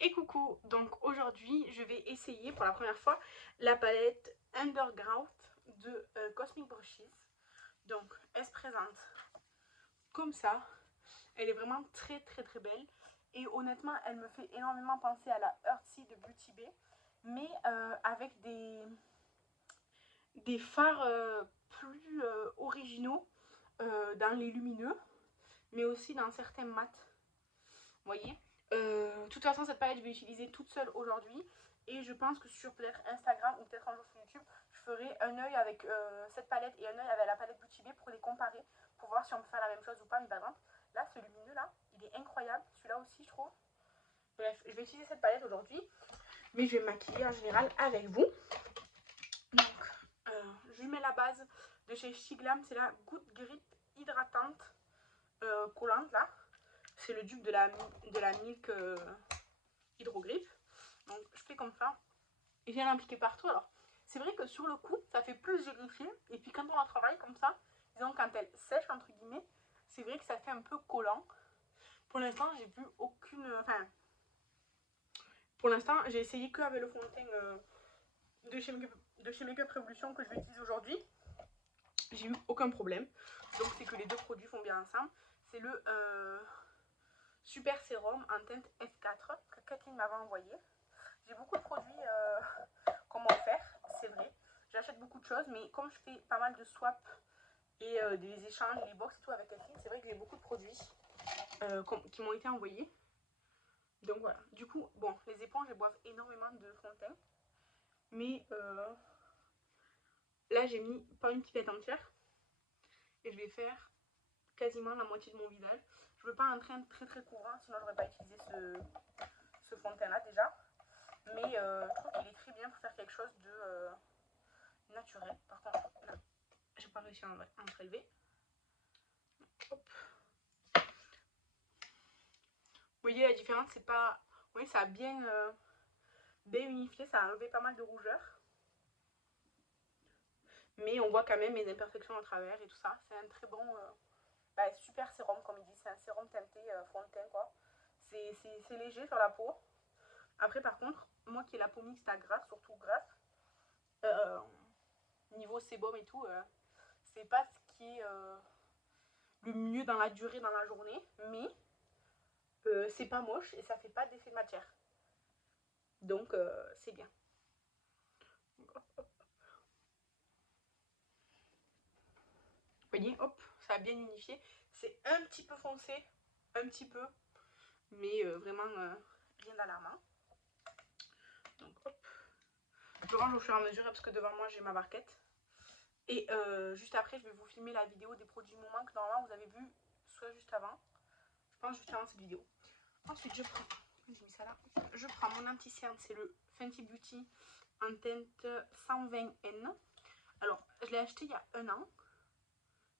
Et coucou, donc aujourd'hui je vais essayer pour la première fois la palette Underground de Cosmic Brushes. Donc elle se présente comme ça, elle est vraiment très belle et honnêtement elle me fait énormément penser à la Earthsea de Beauty Bay, mais avec des fards plus originaux dans les lumineux, mais aussi dans certains mats. Vous voyez, de toute façon, cette palette, je vais l'utiliser toute seule aujourd'hui. Et je pense que sur peut-être Instagram ou peut-être un jour sur YouTube, je ferai un œil avec cette palette et un œil avec la palette Beauty Bay pour les comparer, pour voir si on peut faire la même chose ou pas. Mais par exemple, là, ce lumineux là, il est incroyable. Celui-là aussi, je trouve. Bref, je vais utiliser cette palette aujourd'hui, mais je vais me maquiller en général avec vous. Donc, je lui mets la base de chez Shiglam, c'est la goutte grip hydratante collante là. C'est le dupe de la Milk Hydrogrip. Donc je fais comme ça et je viens l'appliquer partout. Alors c'est vrai que sur le coup ça fait plus gélifié, et puis quand on la travaille comme ça, disons quand elle sèche entre guillemets, c'est vrai que ça fait un peu collant. Pour l'instant j'ai vu aucune, enfin pour l'instant j'ai essayé que avec le fond de teint de chez Makeup Revolution que je vais utiliser aujourd'hui. J'ai eu aucun problème, donc c'est que les deux produits font bien ensemble. C'est le Super Sérum en teinte F4 que Kathleen m'avait envoyé. J'ai beaucoup de produits comment faire, c'est vrai. J'achète beaucoup de choses, mais comme je fais pas mal de swaps et des échanges, les box et tout avec Kathleen, c'est vrai que j'ai beaucoup de produits qui m'ont été envoyés. Donc voilà. Du coup, bon, les éponges, elles boivent énormément de fond de teint. Mais là, j'ai mis pas une pipette entière. Et je vais faire quasiment la moitié de mon visage. Je veux pas un train très couvrant, sinon j'aurais pas utilisé ce fond de teint là déjà. Mais je trouve qu'il est très bien pour faire quelque chose de naturel. Par contre, là, j'ai pas réussi à en prélever. Hop. Vous voyez la différence, c'est pas... Oui, ça a bien unifié, ça a enlevé pas mal de rougeur. Mais on voit quand même mes imperfections à travers et tout ça. C'est un très bon... super sérum, comme ils disent. C'est un sérum teinté fond de teint, quoi. C'est léger sur la peau. Après, par contre, moi qui ai la peau mixte à grasse, surtout grasse, niveau sébum et tout, c'est pas ce qui est le mieux dans la durée, dans la journée. Mais c'est pas moche et ça fait pas d'effet de matière. Donc, c'est bien. Hop, hop. Vous voyez, hop, ça a bien unifié. C'est un petit peu foncé, un petit peu, mais vraiment rien d'alarmant. Donc hop, je range au fur et à mesure parce que devant moi j'ai ma barquette. Et juste après, je vais vous filmer la vidéo des produits du moment que normalement vous avez vu soit juste avant. Je pense juste avant cette vidéo. Ensuite, je prends, j'ai mis ça là. Je prends mon anti-cerne, c'est le Fenty Beauty en teinte 120N. Alors, je l'ai acheté il y a un an.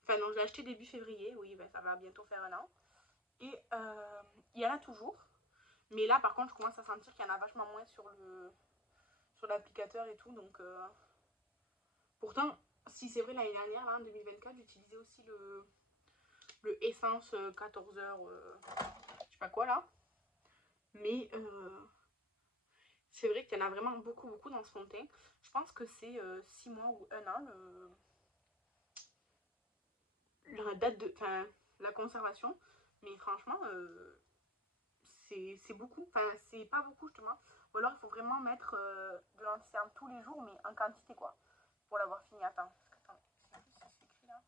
Enfin non, je l'ai acheté début février, oui, ben, ça va bientôt faire un an. Et il y en a toujours. Mais là, par contre, je commence à sentir qu'il y en a vachement moins sur l'applicateur et tout. Donc, pourtant, si c'est vrai, l'année dernière, là, en 2024, j'utilisais aussi le Essence 14h, je sais pas quoi là. Mais c'est vrai qu'il y en a vraiment beaucoup dans ce fond de teint. Je pense que c'est 6 mois ou 1 an la date de. Enfin, la conservation. Mais franchement, c'est beaucoup. Enfin, c'est pas beaucoup justement. Ou alors il faut vraiment mettre de l'anti-cerne tous les jours, mais en quantité quoi. Pour l'avoir fini à temps. Attends, c'est écrit là.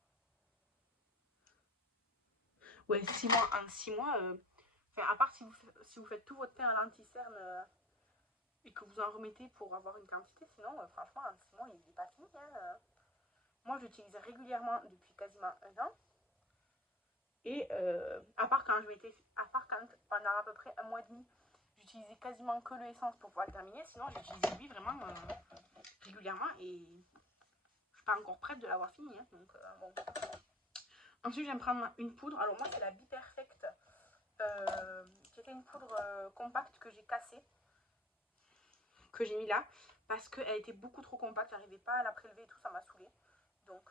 Ouais, 6 mois. En 6 mois, à part si vous faites tout votre teint à l'anti-cerne et que vous en remettez pour avoir une quantité, sinon, franchement, en 6 mois, il n'est pas fini. Hein. Moi, j'utilise régulièrement depuis quasiment un an. Et à part quand pendant à peu près un mois et demi, j'utilisais quasiment que l'essence pour pouvoir le terminer. Sinon, j'utilisais lui vraiment régulièrement et je suis pas encore prête de l'avoir fini. Hein, donc, bon. Ensuite, je vais me prendre une poudre. Alors, moi, c'est la Be Perfect, qui était une poudre compacte que j'ai cassée, que j'ai mis là, parce qu'elle était beaucoup trop compacte. J'arrivais pas à la prélever et tout, ça m'a saoulée. Donc,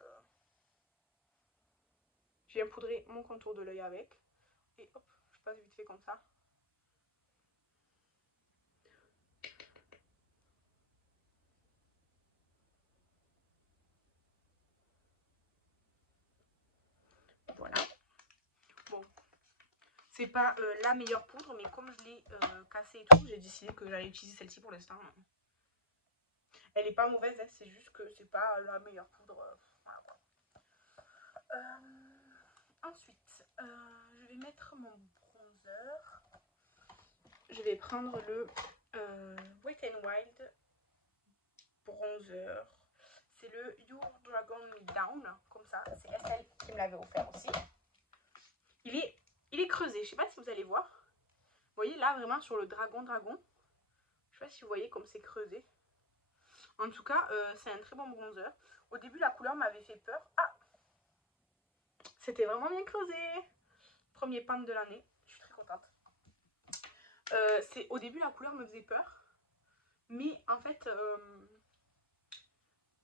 je viens poudrer mon contour de l'œil avec. Et hop, je passe vite fait comme ça. C'est pas la meilleure poudre, mais comme je l'ai cassée et tout, j'ai décidé que j'allais utiliser celle-ci pour l'instant. Elle est pas mauvaise, hein, c'est juste que c'est pas la meilleure poudre. Voilà, quoi. Ensuite, je vais mettre mon bronzer. Je vais prendre le Wet n Wild bronzer. C'est le Your Dragon Me Down, comme ça. C'est Estelle qui me l'avait offert aussi. Il est creusé, je sais pas si vous allez voir. Vous voyez là vraiment sur le dragon. Je sais pas si vous voyez comme c'est creusé. En tout cas, c'est un très bon bronzer. Au début, la couleur m'avait fait peur. Ah, c'était vraiment bien creusé. Premier pan de l'année. Je suis très contente. Au début, la couleur me faisait peur. Mais en fait,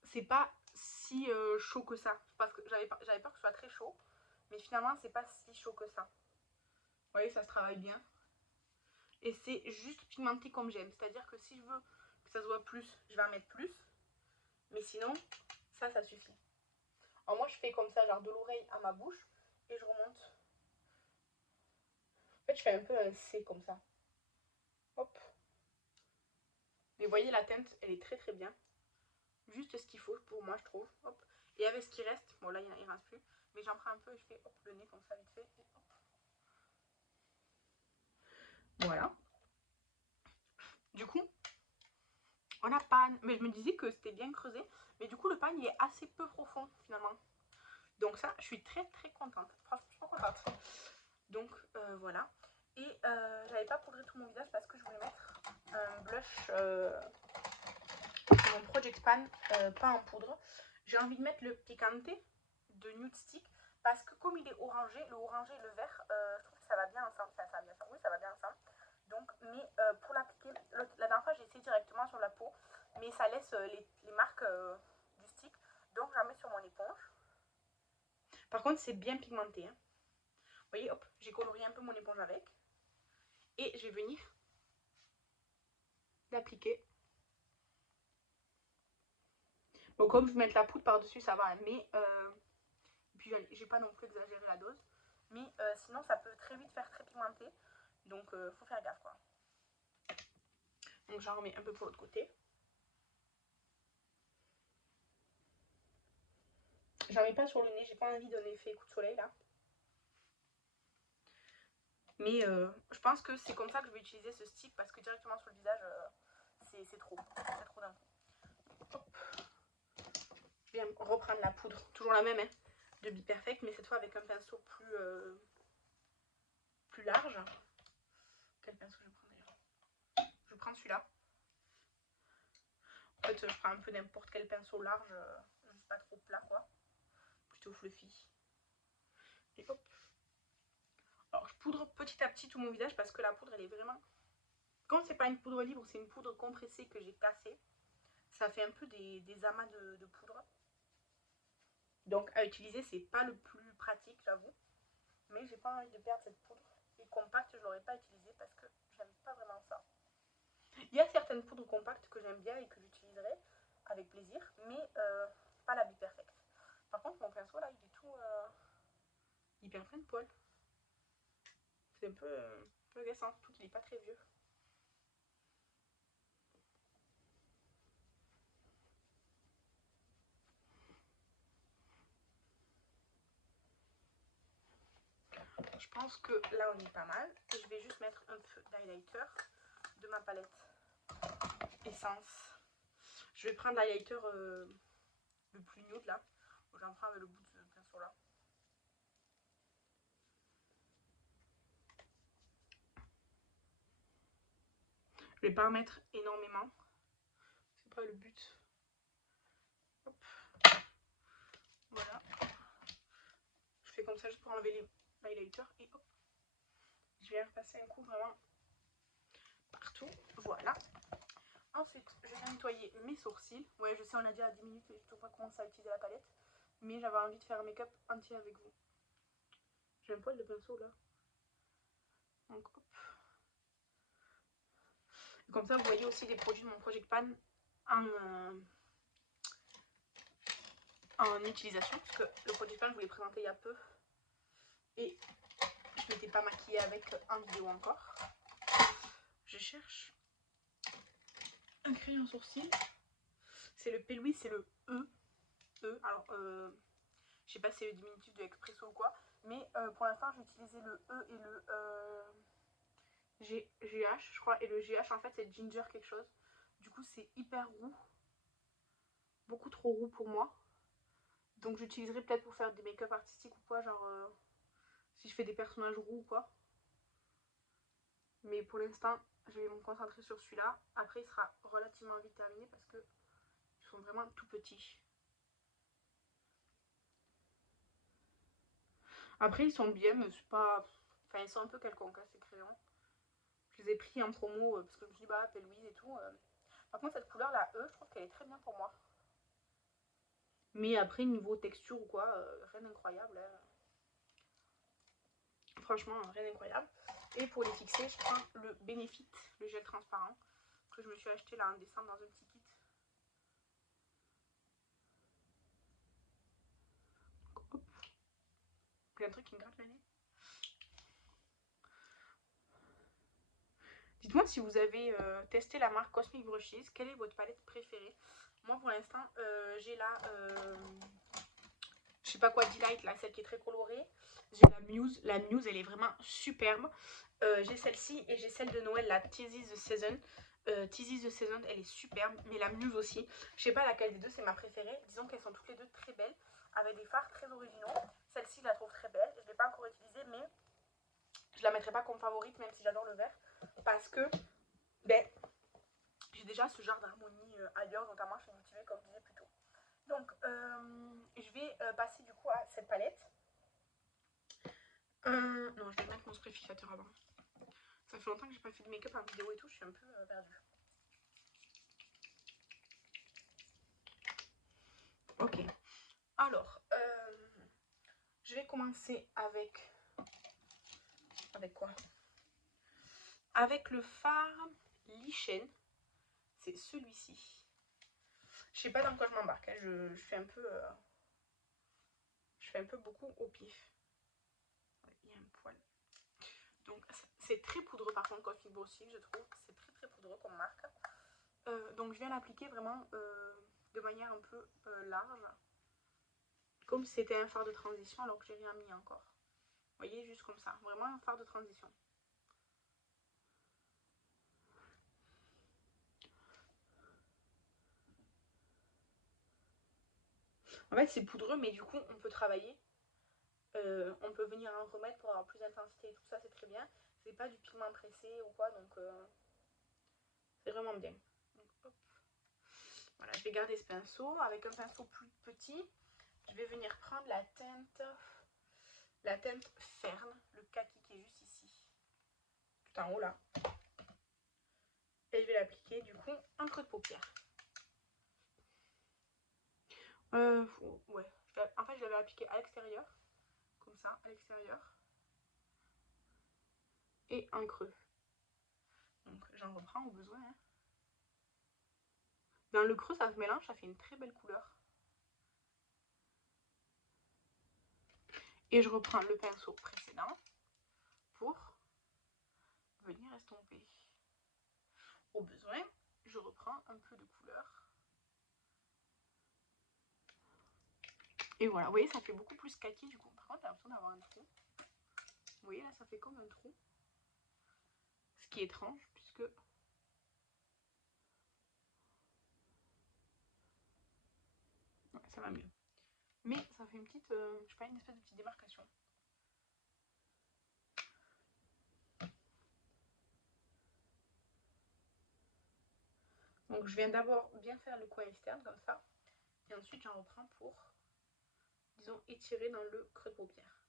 c'est pas si chaud que ça. Parce que j'avais peur que ce soit très chaud. Mais finalement, c'est pas si chaud que ça. Vous voyez, ça se travaille bien. Et c'est juste pigmenté comme j'aime. C'est-à-dire que si je veux que ça se voit plus, je vais en mettre plus. Mais sinon, ça suffit. Alors moi, je fais comme ça, genre de l'oreille à ma bouche. Et je remonte. En fait, je fais un peu un C comme ça. Hop. Mais vous voyez, la teinte, elle est très très bien. Juste ce qu'il faut pour moi, je trouve. Hop. Et avec ce qui reste, bon là, il ne reste plus. Mais j'en prends un peu et je fais hop, le nez comme ça, vite fait. Et hop. Voilà. Du coup, on a pan. Mais je me disais que c'était bien creusé. Mais du coup, le pan, il est assez peu profond, finalement. Donc ça, je suis très très contente. Franchement, je suis contente. Donc voilà. Et j'avais pas poudré tout mon visage parce que je voulais mettre un blush mon Project Pan, pas en poudre. J'ai envie de mettre le Picante de Nude Stick parce que comme il est orangé, le orangé et le vert, je trouve que ça va bien ensemble. Enfin, ça va bien ensemble. Oui, ça va bien ensemble. Donc, mais pour l'appliquer, la dernière fois j'ai essayé directement sur la peau, mais ça laisse les marques du stick. Donc j'en mets sur mon éponge. Par contre, c'est bien pigmenté. Hein. Vous voyez, hop, j'ai colorié un peu mon éponge avec. Et je vais venir l'appliquer. Bon, comme je vais mettre la poudre par-dessus, ça va. Mais, puis j'ai pas non plus exagéré la dose. Mais sinon, ça peut très vite faire très pigmenté. Donc, faut faire gaffe, quoi. Donc, j'en remets un peu pour l'autre côté. J'en mets pas sur le nez. J'ai pas envie d'un effet coup de soleil, là. Mais je pense que c'est comme ça que je vais utiliser ce stick parce que directement sur le visage, c'est trop. C'est trop d'un coup. Hop. Je vais reprendre la poudre, toujours la même, hein, de Be Perfect, mais cette fois avec un pinceau plus large. Quel pinceau je prends d'ailleurs? Je prends celui-là. En fait, je prends un peu n'importe quel pinceau large, juste pas trop plat, quoi. Plutôt fluffy. Et hop. Alors, je poudre petit à petit tout mon visage parce que la poudre, elle est vraiment... Quand c'est pas une poudre libre, c'est une poudre compressée que j'ai cassée. Ça fait un peu des amas de poudre. Donc, à utiliser, c'est pas le plus pratique, j'avoue. Mais j'ai pas envie de perdre cette poudre. Et compacte, je l'aurais pas utilisée parce que j'aime pas vraiment ça. Il y a certaines poudres compactes que j'aime bien et que j'utiliserai avec plaisir, mais pas la Be Perfect. Par contre, mon pinceau là, il est tout hyper plein de poils. C'est un peu agaçant, surtout qu'il n'est pas très vieux. Je pense que là on est pas mal. Et je vais juste mettre un peu d'highlighter de ma palette Essence. Je vais prendre l'highlighter le plus nude là. J'en prends avec le bout de ce pinceau là. Je vais pas en mettre énormément. C'est pas le but. Hop. Voilà. Je fais comme ça juste pour enlever l'highlighter et hop. Je vais repasser un coup vraiment partout. Voilà. Ensuite, je vais nettoyer mes sourcils. Ouais, je sais, on a déjà 10 minutes et je ne sais pas commencer à utiliser la palette. Mais j'avais envie de faire un make-up entier avec vous. J'ai un poil de pinceau là. Donc hop. Et comme ça, vous voyez aussi les produits de mon Project Pan en utilisation. Parce que le Project Pan, je vous l'ai présenté il y a peu. Et je je m'étais pas maquillée avec en vidéo encore. Je cherche un crayon sourcil. C'est le P. Louis, c'est le E. Alors, je sais pas si c'est le diminutif de Expresso ou quoi. Mais pour l'instant, j'ai utilisé le E et le GH, je crois. Et le GH, en fait, c'est Ginger quelque chose. Du coup, c'est hyper roux. Beaucoup trop roux pour moi. Donc, j'utiliserai peut-être pour faire des make-up artistiques ou quoi. Genre, si je fais des personnages roux ou quoi. Mais pour l'instant, je vais me concentrer sur celui-là. Après, il sera relativement vite terminé parce que ils sont vraiment tout petits. Après, ils sont bien, mais c'est pas... Enfin, ils sont un peu quelconques, hein, ces crayons. Je les ai pris en promo parce que je me suis dit, bah, Louise et tout. Par contre, cette couleur, la E, je trouve qu'elle est très bien pour moi. Mais après, niveau texture ou quoi, rien d'incroyable. Hein. Franchement, rien d'incroyable. Et pour les fixer, je prends le Benefit, le gel transparent, que je me suis acheté là en décembre dans un petit kit. Hop. Il y a un truc qui me gratte le nez. Dites-moi si vous avez testé la marque Cosmic Brushes. Quelle est votre palette préférée? Moi, pour l'instant, j'ai la... je sais pas quoi, Delight, là, celle qui est très colorée. J'ai la Muse. La Muse, elle est vraiment superbe. J'ai celle-ci et j'ai celle de Noël, la Tis Is The Season. Tis Is The Season, elle est superbe, mais la Muse aussi. Je sais pas laquelle des deux c'est ma préférée. Disons qu'elles sont toutes les deux très belles, avec des fards très originaux. Celle-ci, je la trouve très belle. Je ne l'ai pas encore utilisée, mais je la mettrai pas comme favorite, même si j'adore le vert. Parce que, ben, j'ai déjà ce genre d'harmonie ailleurs, notamment chez Motivé, comme je disais plus tôt. Donc, je vais passer du coup à cette palette. Non, je vais mettre mon spray fixateur avant. Ça fait longtemps que j'ai pas fait de make-up en vidéo et tout, je suis un peu perdue. Ok. Alors, je vais commencer avec... Avec quoi? Avec le fard Lichen. C'est celui-ci. Je sais pas dans quoi je m'embarque. Hein. Je fais un peu... je fais un peu beaucoup au pif. Il y a un poil. Donc, c'est très poudreux par contre, Coffee Brushes, je trouve. C'est très très poudreux comme marque. Donc, je viens l'appliquer vraiment de manière un peu large. Comme si c'était un fard de transition alors que j'ai rien mis encore. Vous voyez, juste comme ça. Vraiment un fard de transition. En fait, c'est poudreux, mais du coup, on peut travailler. On peut venir en remettre pour avoir plus d'intensité et tout ça, c'est très bien. C'est pas du pigment pressé ou quoi, donc c'est vraiment bien. Donc, hop. Voilà, je vais garder ce pinceau. Avec un pinceau plus petit, je vais venir prendre la teinte Fern, le kaki qui est juste ici, tout en haut là. Et je vais l'appliquer du coup en creux de paupière. Ouais. En fait, je l'avais appliqué à l'extérieur, comme ça, à l'extérieur. Et en creux. Donc j'en reprends au besoin. Hein. Dans le creux, ça se mélange, ça fait une très belle couleur. Et je reprends le pinceau précédent pour venir estomper. Au besoin, je reprends un peu de couleur. Et voilà, vous voyez, ça fait beaucoup plus kaki du coup. Par contre, j'ai l'impression d'avoir un trou. Vous voyez, là, ça fait comme un trou. Ce qui est étrange, puisque... Ouais, ça va mieux. Mais ça fait une petite, je sais pas, une espèce de petite démarcation. Donc je viens d'abord bien faire le coin externe, comme ça. Et ensuite, j'en reprends pour, disons, étirer dans le creux de paupière.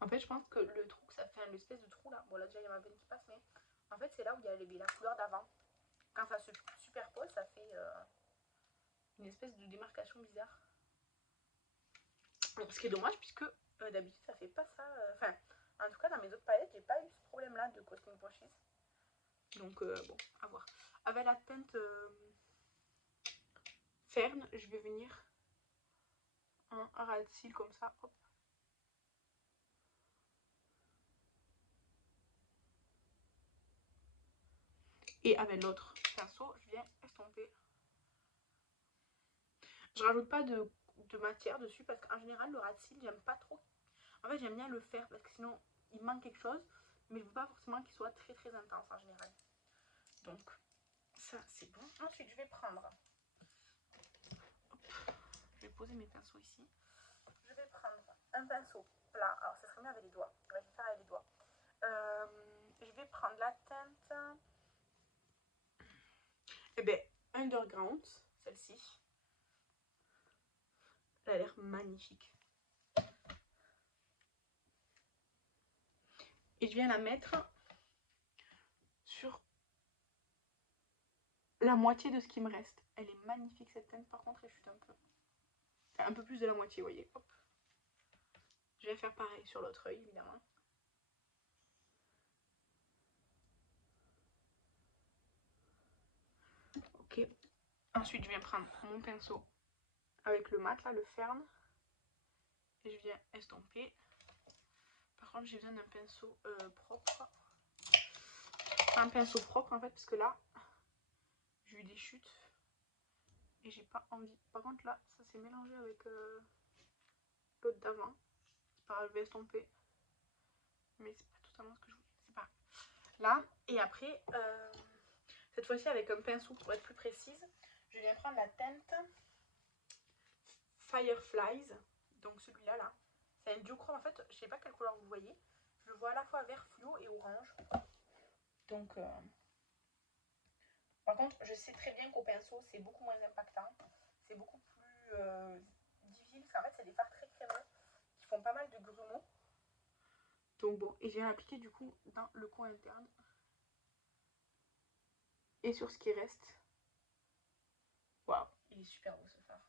En fait, je pense que le trou que ça fait, l'espèce de trou là, bon là déjà il y a ma veine qui passe, mais en fait c'est là où il y a la couleur d'avant. Quand ça se superpose, ça fait une espèce de démarcation bizarre. Ce qui est dommage puisque d'habitude ça fait pas ça. Enfin, en tout cas dans mes autres palettes, j'ai pas eu ce problème là de Cosmic Brushes. Donc bon, à voir. Avec la teinte Fern, je vais venir un ras de cils comme ça, hop. Et avec l'autre pinceau, je viens estomper. Je rajoute pas de matière dessus parce qu'en général, le ras de cils, j'aime pas trop. En fait, j'aime bien le faire parce que sinon, il manque quelque chose. Mais je veux pas forcément qu'il soit très très intense en général. Donc, ça, c'est bon. Ensuite, je vais prendre... Hop, je vais poser mes pinceaux ici. Je vais prendre un pinceau plat. Alors, ça serait mieux avec les doigts. Ouais, je vais faire avec les doigts. Je vais prendre la teinte... Eh bien, Underground, celle-ci. Elle a l'air magnifique. Et je viens la mettre sur la moitié de ce qui me reste. Elle est magnifique cette teinte, par contre elle chute un peu. Enfin, un peu plus de la moitié, vous voyez. Hop. Je vais faire pareil sur l'autre œil, évidemment. Ok. Ensuite, je viens prendre mon pinceau avec le mat, là, le ferme. Et je viens estomper. Par contre, j'ai besoin d'un pinceau propre. Un pinceau propre, en fait, parce que là, j'ai eu des chutes. Et j'ai pas envie. Par contre, là, ça s'est mélangé avec l'autre d'avant. C'est pas grave, je vais estomper. Mais c'est pas totalement ce que je voulais. C'est pas là. Et après, cette fois-ci avec un pinceau pour être plus précise, je viens prendre la teinte Fireflies. Donc celui-là, là. C'est un duochrome en fait. Je sais pas quelle couleur vous voyez. Je le vois à la fois vert fluo et orange. Donc, par contre, je sais très bien qu'au pinceau, c'est beaucoup moins impactant. C'est beaucoup plus difficile. Parce qu'en fait, c'est des fards très crémeux qui font pas mal de grumeaux. Donc bon, et je viens l'appliquer du coup dans le coin interne. Et sur ce qui reste. Waouh, il est super beau ce fard.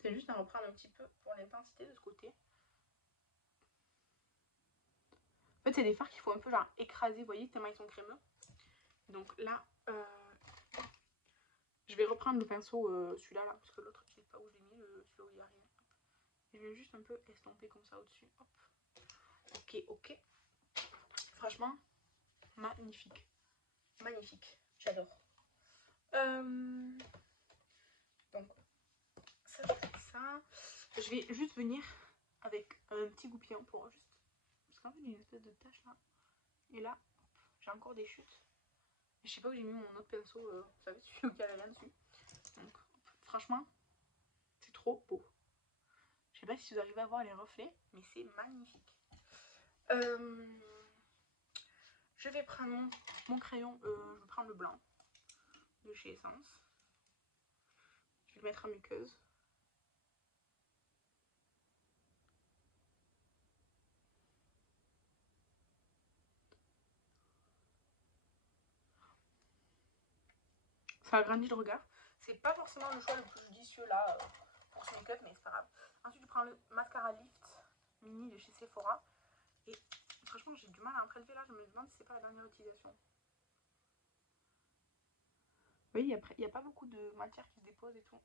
C'est juste à reprendre un petit peu pour l'intensité de ce côté. En fait, c'est des fards qu'il faut un peu genre écraser, vous voyez, tellement ils sont crémeux. Donc là, je vais reprendre le pinceau, celui-là, là, parce que l'autre, je ne sais pas où je l'ai mis, celui-là où il n'y a rien. Et je vais juste un peu estomper comme ça au-dessus. Hop. Ok, ok. Franchement, magnifique. Magnifique. J'adore. Donc, ça, c'est ça. Je vais juste venir avec un petit goupillon pour juste... Parce qu'en fait, j'ai une espèce de tache là. Et là, j'ai encore des chutes. Je sais pas où j'ai mis mon autre pinceau, vous savez, celui où il y a rien dessus. Donc, franchement, c'est trop beau. Je sais pas si vous arrivez à voir les reflets, mais c'est magnifique. Je vais prendre mon crayon, je vais prendre le blanc de chez Essence. Je vais le mettre en muqueuse. Ça agrandit le regard. C'est pas forcément le choix le plus judicieux là pour ce make-up, mais c'est pas grave. Ensuite, je prends le mascara Lift Mini de chez Sephora. Et franchement, j'ai du mal à en prélever là. Je me demande si c'est pas la dernière utilisation. Vous voyez, il n'y a pas beaucoup de matière qui se dépose et tout.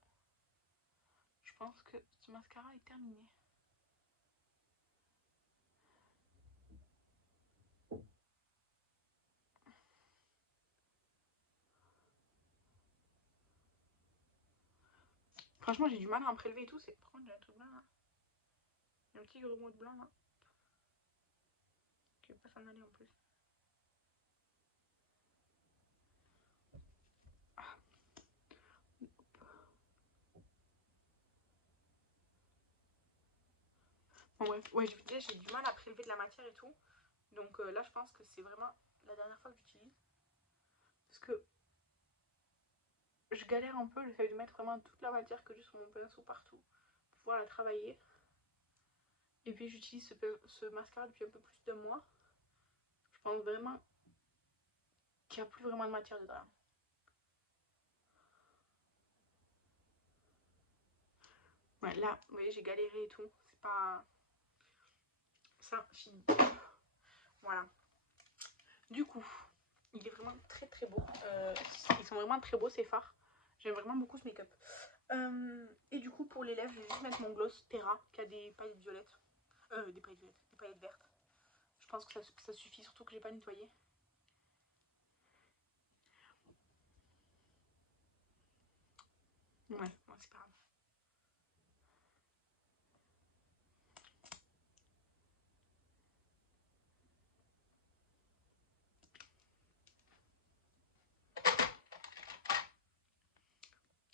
Je pense que ce mascara est terminé. Franchement, j'ai du mal à en prélever et tout. Par contre, j'ai un truc blanc là. J'ai un petit remous de blanc là. Qui ne veut pas s'en aller en plus. Ah. Bon, bref, ouais, je vous disais, j'ai du mal à prélever de la matière et tout. Donc là, je pense que c'est vraiment la dernière fois que j'utilise. Parce que je galère un peu, j'essaie de mettre vraiment toute la matière que j'ai sur mon pinceau partout pour pouvoir la travailler. Et puis j'utilise ce mascara depuis un peu plus d'un mois. Je pense vraiment qu'il n'y a plus vraiment de matière dedans. Ouais, là, vous voyez, j'ai galéré et tout. C'est pas... Ça, fini. Voilà. Du coup, il est vraiment très très beau. Ils sont vraiment très beaux ces fards. J'aime vraiment beaucoup ce make-up. Et du coup, pour les lèvres, je vais juste mettre mon gloss Terra qui a des paillettes violettes. Des paillettes violettes, des paillettes vertes. Je pense que ça suffit, surtout que j'ai pas nettoyé. Ouais, bon, c'est pas grave.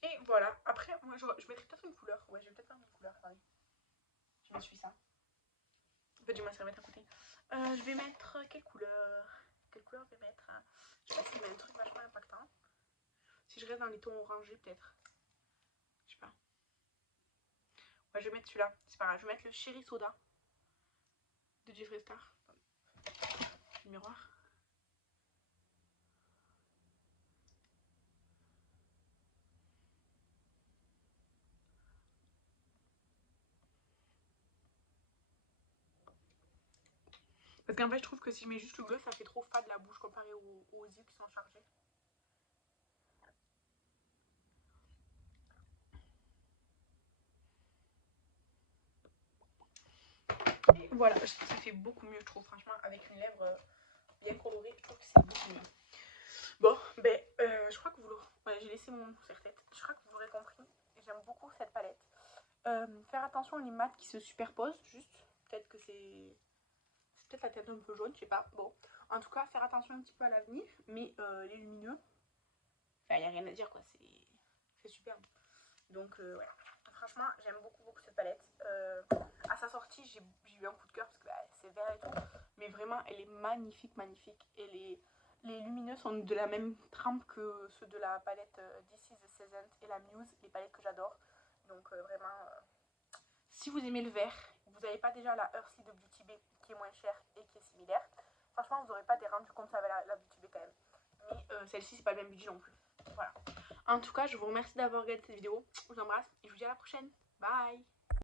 Et voilà, après, moi je mettrai peut-être une couleur. Ouais, je vais peut-être faire une couleur, attendez. Je me suis ça. En fait, du moins, ça va mettre à côté. Je vais mettre quelle couleur? Quelle couleur je vais mettre? Je sais pas si je mets un truc vachement impactant. Si je reste dans les tons orangés, peut-être. Je sais pas. Ouais, je vais mettre celui-là. C'est pas grave. Je vais mettre le Cherry Soda de Jeffree Star. Le miroir. Parce qu'en fait, je trouve que si je mets juste le gloss, ça fait trop fade la bouche comparé aux yeux qui sont chargés. Et voilà, ça fait beaucoup mieux, je trouve, franchement, avec une lèvre bien colorée, je trouve que c'est beaucoup mieux. Bon, ben, je crois que vous l'aurez... Ouais, j'ai laissé mon serre-tête. Je crois que vous l'aurez compris. J'aime beaucoup cette palette. Faire attention aux mattes qui se superposent, juste. Peut-être que c'est peut-être la tête un peu jaune, je sais pas. Bon, en tout cas, faire attention un petit peu à l'avenir. Mais les lumineux, il n'y a rien à dire, quoi. C'est superbe. Donc, ouais. Franchement, j'aime beaucoup cette palette. À sa sortie, j'ai eu un coup de cœur parce que bah, c'est vert et tout. Mais vraiment, elle est magnifique. Et les lumineux sont de la même trempe que ceux de la palette This is the Season et la Muse, les palettes que j'adore. Donc, vraiment, si vous aimez le vert, vous n'avez pas déjà la Earthly de Beauty Bay qui est moins chère et qui est similaire. Franchement, vous n'aurez pas des rendus comme ça avec la Beauty Bay quand même. Mais celle-ci, c'est pas le même budget non plus. Voilà. En tout cas, je vous remercie d'avoir regardé cette vidéo. Je vous embrasse et je vous dis à la prochaine. Bye!